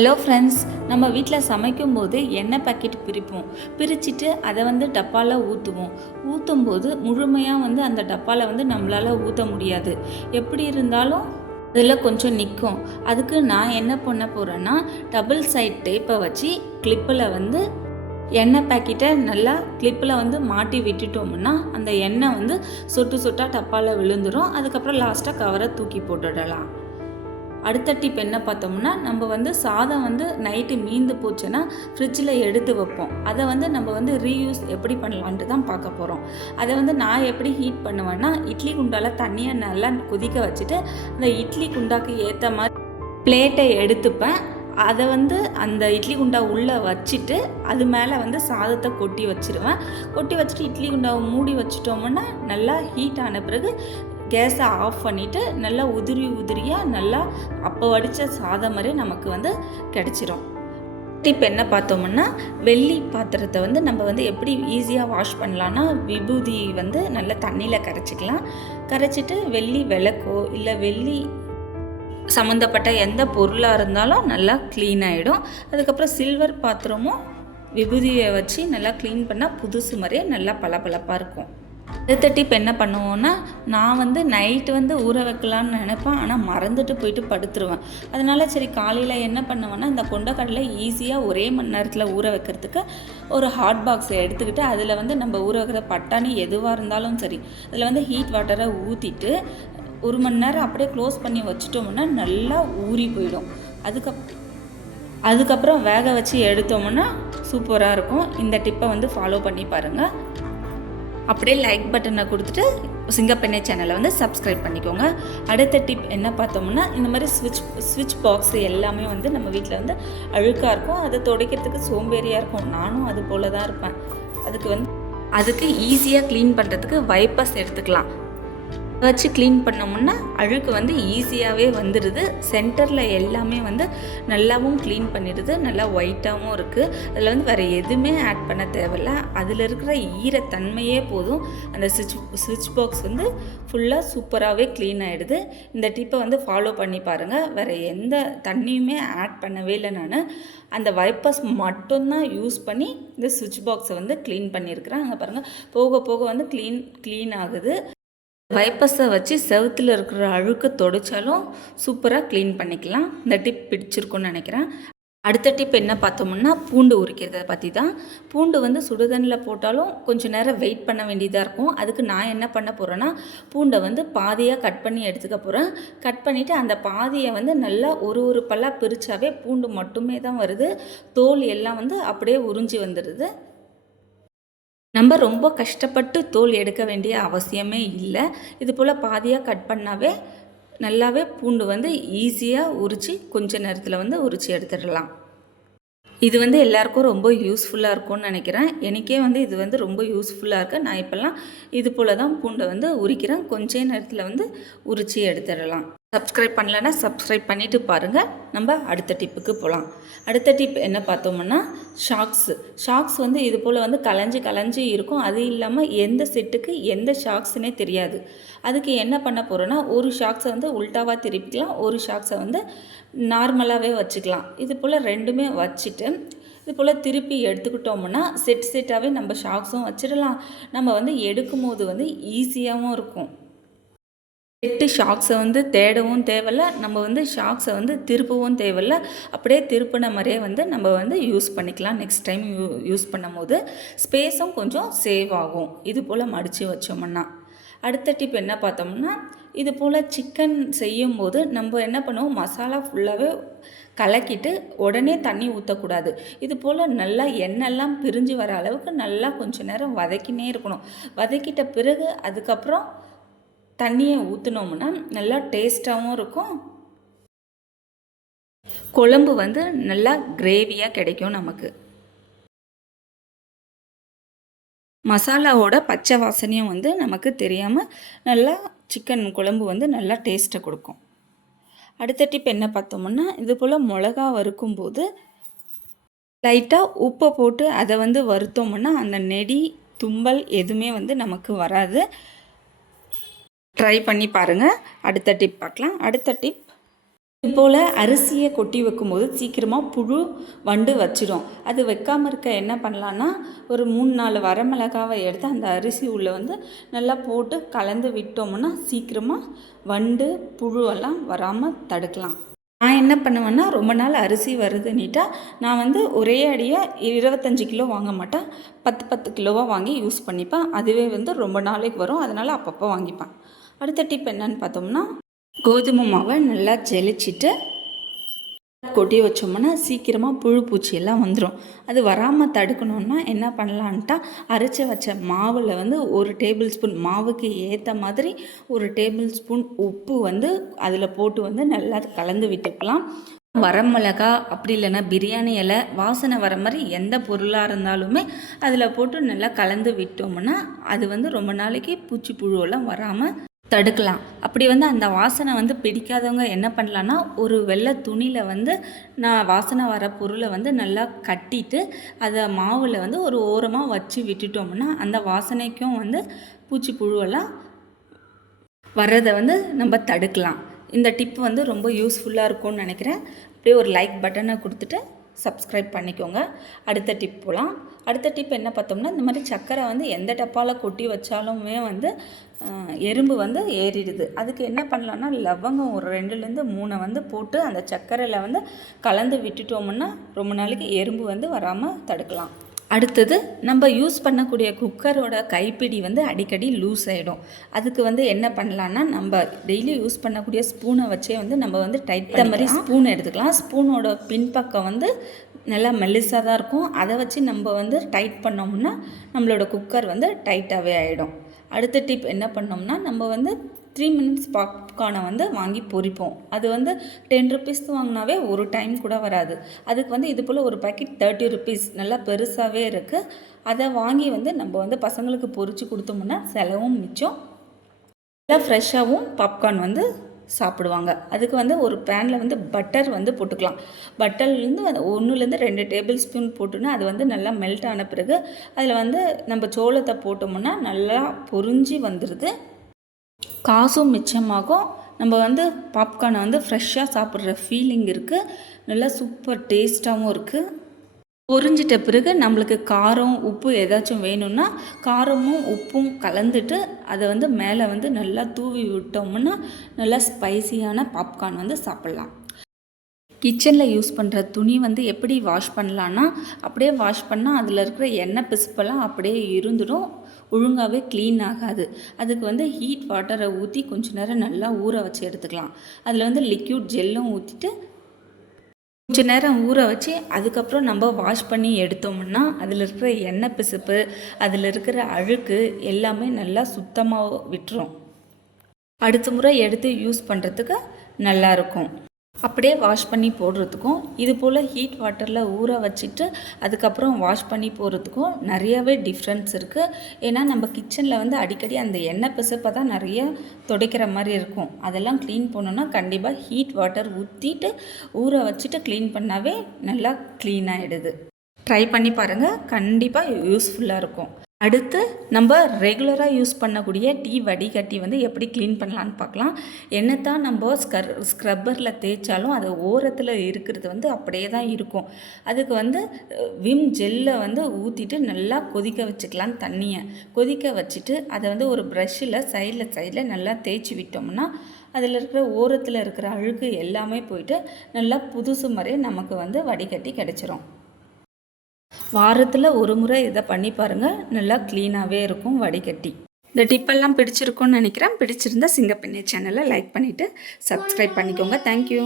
Hello friends, நம்ம வீட்டில் சமைக்கும்போது எண்ணெய் பாக்கெட் பிரிச்சுட்டு அதை டப்பாவில் ஊற்றும்போது முழுமையாக அந்த டப்பாவில் நம்மளால் ஊற்ற முடியாது. எப்படி இருந்தாலும் அதில் கொஞ்சம் நிற்கும். அதுக்கு நான் என்ன பண்ண போகிறேன்னா, டபுள் சைட் டேப்பை வச்சு கிளிப்பில் எண்ணெய் பாக்கெட்டை நல்லா கிளிப்பில் மாட்டி விட்டுட்டோம்னா அந்த எண்ணெய் சொட்டு சொட்டாக டப்பாவில் விழுந்துடும். அதுக்கப்புறம் லாஸ்ட்டாக கவரை தூக்கி போட்டுடலாம். அடுத்த டிப் என்ன பார்த்தோம்னா, நம்ம சாதம் நைட்டு மீந்து போச்சுன்னா ஃப்ரிட்ஜில் எடுத்து வைப்போம். அதை நம்ம ரீயூஸ் எப்படி பண்ணலான்ட்டு தான் பார்க்க போகிறோம். அதை நான் எப்படி ஹீட் பண்ணுவேன்னா, இட்லி குண்டால் தண்ணியை நல்லா கொதிக்க வச்சுட்டு அந்த இட்லி குண்டாக்கு ஏற்ற மாதிரி பிளேட்டை எடுத்துப்பேன். அதை அந்த இட்லி குண்டா உள்ளே வச்சுட்டு அது மேலே சாதத்தை கொட்டி வச்சுருவேன். கொட்டி வச்சுட்டு இட்லி குண்டாவை மூடி வச்சுட்டோம்னா நல்லா ஹீட் ஆன பிறகு கேஸை ஆஃப் பண்ணிவிட்டு நல்லா உதிரியாக நல்லா அப்போ வடித்த சாதம் மாதிரி நமக்கு கிடச்சிரும். டிப் என்ன பார்த்தோம்னா, வெள்ளி பாத்திரத்தை நம்ம எப்படி ஈஸியாக வாஷ் பண்ணலான்னா, விபூதி நல்லா தண்ணியில் கரைச்சிக்கலாம். கரைச்சிட்டு வெள்ளி விளக்கோ இல்லை வெள்ளி சம்மந்தப்பட்ட எந்த பொருளாக இருந்தாலும் நல்லா க்ளீன் ஆகிடும். அதுக்கப்புறம் சில்வர் பாத்திரமும் விபூதியை வச்சு நல்லா க்ளீன் பண்ணால் புதுசு மாதிரியே நல்லா பளபளப்பாக இருக்கும். அடுத்த டிப் என்ன பண்ணுவோன்னா, நான் நைட்டு ஊற வைக்கலான்னு நினைப்பேன். ஆனால் மறந்துட்டு போயிட்டு படுத்துருவேன். அதனால் சரி காலையில் என்ன பண்ணுவேன்னா, இந்த கொண்டக்கடலை ஈஸியாக ஒரே மணி நேரத்தில் ஊற வைக்கிறதுக்கு ஒரு ஹாட் பாக்ஸை எடுத்துக்கிட்டு அதில் நம்ம ஊற வைக்கிற பட்டாணி எதுவாக இருந்தாலும் சரி அதில் ஹீட் வாட்டரை ஊற்றிட்டு 1 மணி நேரம் அப்படியே க்ளோஸ் பண்ணி வச்சுட்டோம்னா நல்லா ஊறி போயிடும். அதுக்கப்புறம் வேக வச்சு எடுத்தோம்னா சூப்பராக இருக்கும். இந்த டிப்பை ஃபாலோ பண்ணி பாருங்கள். அப்படியே லைக் பட்டனை கொடுத்துட்டு சிங்கப்பெண்ணை சேனலை சப்ஸ்கிரைப் பண்ணிக்கோங்க. அடுத்த டிப் என்ன பார்த்தோம்னா, இந்த மாதிரி ஸ்விட்ச் பாக்ஸ் எல்லாமே நம்ம வீட்டில் அழுக்காக இருக்கும். அதை துடைக்கிறதுக்கு சோம்பேறியாக இருக்கும். நானும் அது போல தான் இருப்பேன். அதுக்கு ஈஸியாக க்ளீன் பண்ணுறதுக்கு வைப்பர்ஸ் எடுத்துக்கலாம். வச்சு க்ளீன் பண்ணோம்னா அழுக்கு ஈஸியாகவே வந்துடுது. சென்டரில் எல்லாமே நல்லாவும் க்ளீன் பண்ணிடுது. நல்லா ஒயிட்டாகவும் இருக்குது. அதில் வேறு எதுவுமே ஆட் பண்ண தேவையில்ல. அதில் இருக்கிற ஈரத்தன்மையே போதும். அந்த ஸ்விட்ச் பாக்ஸ் ஃபுல்லாக சூப்பராகவே க்ளீன் ஆகிடுது. இந்த டிப்பை ஃபாலோ பண்ணி பாருங்கள். வேறு எந்த தண்ணியுமே ஆட் பண்ணவே இல்லை. நான் அந்த வைப்பர்ஸ் மட்டும்தான் யூஸ் பண்ணி இந்த ஸ்விட்ச் பாக்ஸை க்ளீன் பண்ணியிருக்கிறேன். அங்கே பாருங்கள், போக போக க்ளீன் ஆகுது. வைப்பர்ஸை வச்சு செவுத்தில் இருக்கிற அழுக்கு தொடச்சாலும் சூப்பராக க்ளீன் பண்ணிக்கலாம். இந்த டிப் பிடிச்சிருக்குன்னு நினைக்கிறேன். அடுத்த டிப் என்ன பார்த்தோம்னா, பூண்டு உரிக்கிறத பற்றி தான். பூண்டு சுடுதண்ணில் போட்டாலும் கொஞ்சம் நேரம் வெயிட் பண்ண வேண்டியதாக இருக்கும். அதுக்கு நான் என்ன பண்ண போகிறேன்னா, பூண்டை பாதியாக கட் பண்ணி எடுத்துக்க போகிறேன். கட் பண்ணிவிட்டு அந்த பாதியை நல்லா ஒரு பல்லாக பிரித்தாவே பூண்டு மட்டுமே தான் வருது. தோல் எல்லாம் அப்படியே உறிஞ்சி வந்துடுது. நம்ம ரொம்ப கஷ்டப்பட்டு தோல் எடுக்க வேண்டிய அவசியமே இல்லை. இது போல் பாதியாக கட் பண்ணாவே நல்லாவே பூண்டு ஈஸியாக உரித்து கொஞ்ச நேரத்தில் உரித்து எடுத்துடலாம். இது எல்லாருக்கும் ரொம்ப யூஸ்ஃபுல்லாக இருக்கும்னு நினைக்கிறேன். எனக்கே இது ரொம்ப யூஸ்ஃபுல்லாக இருக்குது. நான் இப்போல்லாம் இது போல் தான் பூண்டை உரிக்கிறேன். கொஞ்ச நேரத்தில் உரித்து எடுத்துடலாம். சப்ஸ்கிரைப் பண்ணலைன்னா சப்ஸ்கிரைப் பண்ணிவிட்டு பாருங்கள். நம்ம அடுத்த டிப்புக்கு போகலாம். அடுத்த டிப் என்ன பார்த்தோம்னா, ஷாக்ஸ் இது போல் கலைஞ்சி இருக்கும். அது இல்லாமல் எந்த செட்டுக்கு எந்த ஷாக்ஸ்னே தெரியாது. அதுக்கு என்ன பண்ண போகிறோன்னா, ஒரு ஷாக்ஸை உல்ட்டாவாக திருப்பிக்கலாம், ஒரு ஷாக்ஸை நார்மலாகவே வச்சுக்கலாம். இது போல் ரெண்டுமே வச்சுட்டு இது போல் திருப்பி எடுத்துக்கிட்டோம்னா செட்டாகவே நம்ம ஷாக்ஸும் வச்சிடலாம். நம்ம எடுக்கும் போது ஈஸியாகவும் இருக்கும். செட்டு ஷாக்ஸை தேடவும் தேவையில்ல. நம்ம ஷாக்ஸை திருப்பவும் தேவையில்ல. அப்படியே திருப்பின மாதிரியே நம்ம யூஸ் பண்ணிக்கலாம். நெக்ஸ்ட் டைம் யூஸ் பண்ணும் போது ஸ்பேஸும் கொஞ்சம் சேவ் ஆகும். இது போல் மடித்து வச்சோம்னா. அடுத்த டிப் என்ன பார்த்தோம்னா, இது போல் சிக்கன் செய்யும்போது நம்ம என்ன பண்ணுவோம், மசாலா ஃபுல்லாகவே கலக்கிட்டு உடனே தண்ணி ஊற்றக்கூடாது. இது போல் நல்லா எண்ணெய்லாம் பிரிஞ்சு வர அளவுக்கு நல்லா கொஞ்சம் நேரம் வதக்கினே இருக்கணும். வதக்கிட்ட பிறகு அதுக்கப்புறம் தண்ணியை ஊற்றினோம்னா நல்லா டேஸ்ட்டாகவும் இருக்கும். குழம்பு நல்லா கிரேவியாக கிடைக்கும் நமக்கு. மசாலாவோட பச்சை வாசனையும் நமக்கு தெரியாமல் நல்லா சிக்கன் குழம்பு நல்லா டேஸ்ட்டை கொடுக்கும். அடுத்த டிப் என்ன பார்த்தோம்னா, இது போல் மிளகா வறுக்கும்போது லைட்டாக உப்பை போட்டு அதை வறுத்தோம்னா அந்த நெடி தும்பல் எதுவுமே நமக்கு வராது. ட்ரை பண்ணி பாருங்கள். அடுத்த டிப் பார்க்கலாம். அடுத்த டிப் இது போல் அரிசியை கொட்டி வைக்கும்போது சீக்கிரமாக புழு வண்டு வச்சிடும். அது வைக்காமல் இருக்க என்ன பண்ணலான்னா, ஒரு 3-4 வரமிளகாவை எடுத்து அந்த அரிசி உள்ளே வந்து நல்லா போட்டு கலந்து விட்டோம்னா சீக்கிரமாக வண்டு புழுவெல்லாம் வராமல் தடுக்கலாம். நான் என்ன பண்ணுவேன்னா, ரொம்ப நாள் அரிசி வருதுன்னிட்டா நான் வந்து ஒரே அடியாக 25 கிலோ வாங்க மாட்டேன், 10 கிலோவாக வாங்கி யூஸ் பண்ணிப்பேன். அதுவே வந்து ரொம்ப நாளைக்கு வரும், அதனால் அப்பப்போ வாங்கிப்பேன். அடுத்த டிப் என்னன்னு பார்த்தோம்னா, கோதுமை மாவை நல்லா ஜெலிச்சிட்டு கொட்டி வச்சோம்னா சீக்கிரமாக புழு பூச்சி எல்லாம் வந்துடும். அது வராமல் தடுக்கணுன்னா என்ன பண்ணலான்ட்டா, அரைச்சி வச்ச மாவில் வந்து 1 டேபிள் ஸ்பூன், மாவுக்கு ஏற்ற மாதிரி 1 டேபிள் ஸ்பூன் உப்பு வந்து அதில் போட்டு வந்து நல்லா கலந்து விட்டுக்கலாம். வரமிளகா அப்படி இல்லைன்னா பிரியாணி இலை வாசனை வர மாதிரி எந்த பொருளாக இருந்தாலுமே அதில் போட்டு நல்லா கலந்து விட்டோம்னா அது வந்து ரொம்ப நாளைக்கு பூச்சி புழுவெல்லாம் வராமல் தடுக்கலாம். அப்படி வந்து அந்த வாசனை வந்து பிடிக்காதவங்க என்ன பண்ணலான்னா, ஒரு வெள்ளை துணியில் வந்து நான் வாசனை வர பொருளை வந்து நல்லா கட்டிட்டு அதை மாவில் வந்து ஒரு ஓரமாக வச்சு விட்டுட்டோம்னா அந்த வாசனைக்கும் வந்து பூச்சி புழுவெல்லாம் வர்றதை வந்து நம்ம தடுக்கலாம். இந்த டிப் வந்து ரொம்ப யூஸ்ஃபுல்லாக இருக்கும்னு நினைக்கிறேன். அப்படியே ஒரு லைக் பட்டனை கொடுத்துட்டு சப்ஸ்கிரைப் பண்ணிக்கோங்க. அடுத்த டிப் போகலாம். அடுத்த டிப் என்ன பார்த்தோம்னா, இந்த மாதிரி சர்க்கரை வந்து எந்த டப்பாவில் கொட்டி வச்சாலுமே வந்து எறும்பு வந்து ஏறிடுது. அதுக்கு என்ன பண்ணலான்னா, லவங்கம் ஒரு 2லேருந்து 3 வந்து போட்டு அந்த சர்க்கரையில் வந்து கலந்து விட்டுட்டோம்னா ரொம்ப நாளைக்கு எறும்பு வந்து வராமல் தடுக்கலாம். அடுத்தது, நம்ம யூஸ் பண்ணக்கூடிய குக்கரோட கைப்பிடி வந்து அடிக்கடி லூஸ் ஆகிடும். அதுக்கு வந்து என்ன பண்ணலான்னா, நம்ம டெய்லி யூஸ் பண்ணக்கூடிய ஸ்பூனை வச்சே வந்து நம்ம வந்து டைட் பண்ண மாதிரி ஸ்பூன் எடுத்துக்கலாம். ஸ்பூனோட பின்பக்கம் வந்து நல்லா மெல்லிசாக தான் இருக்கும். அதை வச்சு நம்ம வந்து டைட் பண்ணோம்னா நம்மளோட குக்கர் வந்து டைட்டாகவே ஆகிடும். அடுத்த டிப் என்ன பண்ணோம்னா, நம்ம வந்து 3 மினிட்ஸ் பாப்கார்னை வந்து வாங்கி பொரிப்போம். அது வந்து 10 ருபீஸ் வாங்கினாவே ஒரு டைம் கூட வராது. அதுக்கு வந்து இது போல் ஒரு பேக்கெட் 30 ருபீஸ் நல்லா பெருசாகவே இருக்குது. அதை வாங்கி வந்து நம்ம வந்து பசங்களுக்கு பொரித்து கொடுத்தோம்னா செலவும் மிச்சம், நல்லா ஃப்ரெஷ்ஷாகவும் பாப்கார்ன் வந்து சாப்பிடுவாங்க. அதுக்கு வந்து ஒரு பேனில் வந்து பட்டர் வந்து போட்டுக்கலாம். பட்டர்லேருந்து 1லேருந்து 2 டேபிள் ஸ்பூன் போட்டுன்னா அது வந்து நல்லா மெல்ட் ஆன பிறகு அதில் வந்து நம்ம சோளத்தை போட்டோம்னா நல்லா பொரிஞ்சு வந்துடுது. காசும் மிச்சமாகும். நம்ம வந்து பாப்கார்னை வந்து ஃப்ரெஷ்ஷாக சாப்பிட்ற ஃபீலிங் இருக்குது. நல்லா சூப்பர் டேஸ்ட்டாகவும் இருக்குது. பொரிஞ்சிட்ட பிறகு நம்மளுக்கு காரம் உப்பு ஏதாச்சும் வேணும்னா காரமும் உப்பும் கலந்துட்டு அதை வந்து மேலே வந்து நல்லா தூவி விட்டோம்னா நல்லா ஸ்பைசியான பாப்கார்ன் வந்து சாப்பிட்லாம். கிச்சனில் யூஸ் பண்ணுற துணி வந்து எப்படி வாஷ் பண்ணலான்னா, அப்படியே வாஷ் பண்ணால் அதில் இருக்கிற எண்ணெய் பிசுப்பெல்லாம் அப்படியே இருந்துடும், ஒழுங்காகவே க்ளீன் ஆகாது. அதுக்கு வந்து ஹீட் வாட்டரை ஊற்றி கொஞ்சம் நேரம் நல்லா ஊற வச்சு எடுத்துக்கலாம். அதில் வந்து லிக்யூட் ஜெல்லும் ஊற்றிட்டு கொஞ்ச நேரம் ஊற வச்சு அதுக்கப்புறம் நம்ம வாஷ் பண்ணி எடுத்தோம்னா அதில் இருக்கிற எண்ணெய் பிசுப்பு, அதில் இருக்கிற அழுக்கு எல்லாமே நல்லா சுத்தமாக விட்டுரும். அடுத்த முறை எடுத்து யூஸ் பண்ணுறதுக்கு நல்லாயிருக்கும். அப்படியே வாஷ் பண்ணி போடுறதுக்கும் இது போல் ஹீட் வாட்டரில் ஊற வச்சுட்டு அதுக்கப்புறம் வாஷ் பண்ணி போடுறதுக்கும் நிறையாவே டிஃப்ரென்ஸ் இருக்குது. ஏன்னா நம்ம கிச்சனில் வந்து அடிக்கடி அந்த எண்ணெய் பிசுப்பை தான் நிறைய துடைக்கிற மாதிரி இருக்கும். அதெல்லாம் க்ளீன் பண்ணோன்னா கண்டிப்பாக ஹீட் வாட்டர் ஊற்றிட்டு ஊற வச்சுட்டு க்ளீன் பண்ணாவே நல்லா க்ளீன் ஆகிடுது. ட்ரை பண்ணி பாருங்கள், கண்டிப்பாக யூஸ்ஃபுல்லாக இருக்கும். அடுத்து நம்ம ரெகுலராக யூஸ் பண்ணக்கூடிய டீ வடிகட்டி வந்து எப்படி க்ளீன் பண்ணலான்னு பார்க்கலாம். என்ன தான் நம்ம ஸ்க்ரப்பரில் தேய்ச்சாலும் அது ஓரத்தில் இருக்கிறது வந்து அப்படியே தான் இருக்கும். அதுக்கு வந்து விம் ஜெல்லை வந்து ஊற்றிட்டு நல்லா கொதிக்க வச்சுக்கலாம். தண்ணியை கொதிக்க வச்சுட்டு அதை வந்து ஒரு ப்ரஷ்ஷில் சைடில் நல்லா தேய்ச்சி விட்டோம்னா அதில் இருக்கிற ஓரத்தில் இருக்கிற அழுக்கு எல்லாமே போயிட்டு நல்லா புதுசு மாதிரியே நமக்கு வந்து வடிகட்டி கிடச்சிரும். வாரத்தில் ஒரு முறை இதை பண்ணி பாருங்கள், நல்லா க்ளீனாகவே இருக்கும் வடிகட்டி. இந்த டிப்பெல்லாம் பிடிச்சிருக்கும்னு நினைக்கிறேன். பிடிச்சிருந்தா சிங்கப்பெண்ணே சேனலை லைக் பண்ணிவிட்டு சப்ஸ்கிரைப் பண்ணிக்கோங்க. தேங்க்யூ.